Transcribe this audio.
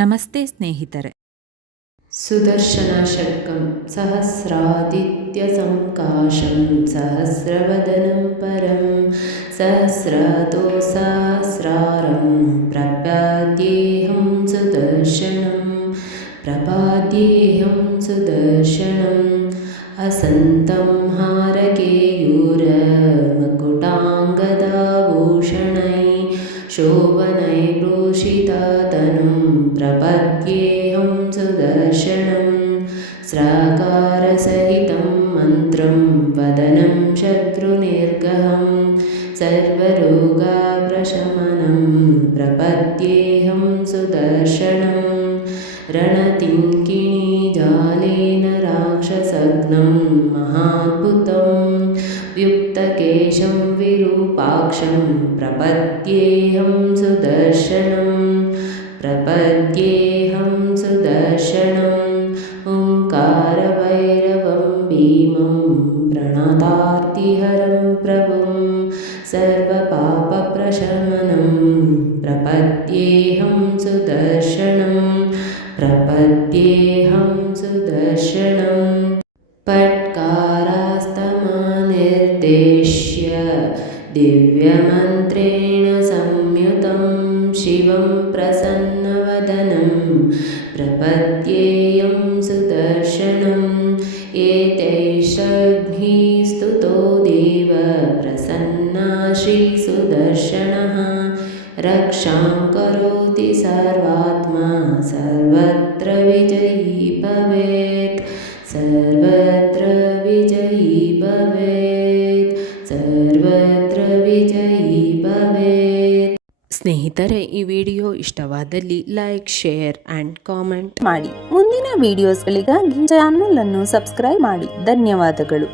ನಮಸ್ತೆ ಸ್ನೇಹಿತರೆ. ಸುದರ್ಶನಷಟ್ಕಂ ಸಹಸ್ರಾದಿತ್ಯಸಂಕಾಶಂ ಸಹಸ್ರವದನಂ ಪರಂ ಸಹಸ್ರತೋ ಸಹಸ್ರಾರಂ ಪ್ರಪದ್ಯೇಹಂ ಸುದರ್ಶನಂ ಅಸಂತಂ ಹಾರಕೇಯೂರಮಕುಟಾಂಗದಾಭೂಷಣೈ ಶೋಭನೈರ್ಭೂಷಿತತನುಂ ಪ್ರಪದ್ಯೇಹಂ ಸುದರ್ಶನಂ ಸ್ರಾಕಾರಸಹಿತಂ ಮಂತ್ರಂ ವದನಂ ಶತ್ರುನಿರ್ಗಹಂ ಸರ್ವರೋಗಪ್ರಶಮನಂ ಪ್ರಪದ್ಯೇಹಂ ಸುದರ್ಶನಂ ರಣತಿಂಕಿಣೀಜಾಲೇನ ರಾಕ್ಷಸಘ್ನಂ ಮಹಾದ್ಭುತಂ ವ್ಯುಕ್ತಕೇಶಂ ವಿರೂಪಾಕ್ಷಂ ಪ್ರಪದ್ಯೇಹಂ ಸುದರ್ಶನಂ ಓಂಕಾರಭೈರವಂ ಭೀಮಂ ಪ್ರಣತಾರ್ತಿಹರಂ ಪ್ರಭುಂ ಸರ್ವಪಾಪಪ್ರಶಮನಂ ಪ್ರಪದ್ಯೇಹಂ ಸುದರ್ಶನಂ ಪಟ್ಕಾರಾಸ್ತಮಾನಿರ್ದೇಶ್ಯ ದಿವ್ಯಮಂತ್ರೇಣ ಸಂಯುತಂ ಶಿವಂ ಪ್ರಸನ್ನವದನಂ ಪ್ರಪದ್ಯೇಯಂ ಸುದರ್ಶನಂ ಏತೈಶ್ರಘ್ನೀ ಸ್ತುತೋ ದೇವ ಪ್ರಸನ್ನಾ ಶ್ರೀಸುದರ್ಶನಃ ರಕ್ಷಾಂ ಕರೋತಿ ಸರ್ವಾತ್ಮಾ ಸರ್ವತ್ರ ವಿಜಯೀ ಭವೇತ್ ಸ್ನೇಹಿತರೆ, ಈ ವಿಡಿಯೋ ಇಷ್ಟವಾದಲ್ಲಿ ಲೈಕ್, ಶೇರ್ ಆ್ಯಂಡ್ ಕಾಮೆಂಟ್ ಮಾಡಿ. ಮುಂದಿನ ವಿಡಿಯೋಸ್ಗಳಿಗಾಗಿ ಚಾನಲ್ ಅನ್ನು ಸಬ್ಸ್ಕ್ರೈಬ್ ಮಾಡಿ. ಧನ್ಯವಾದಗಳು.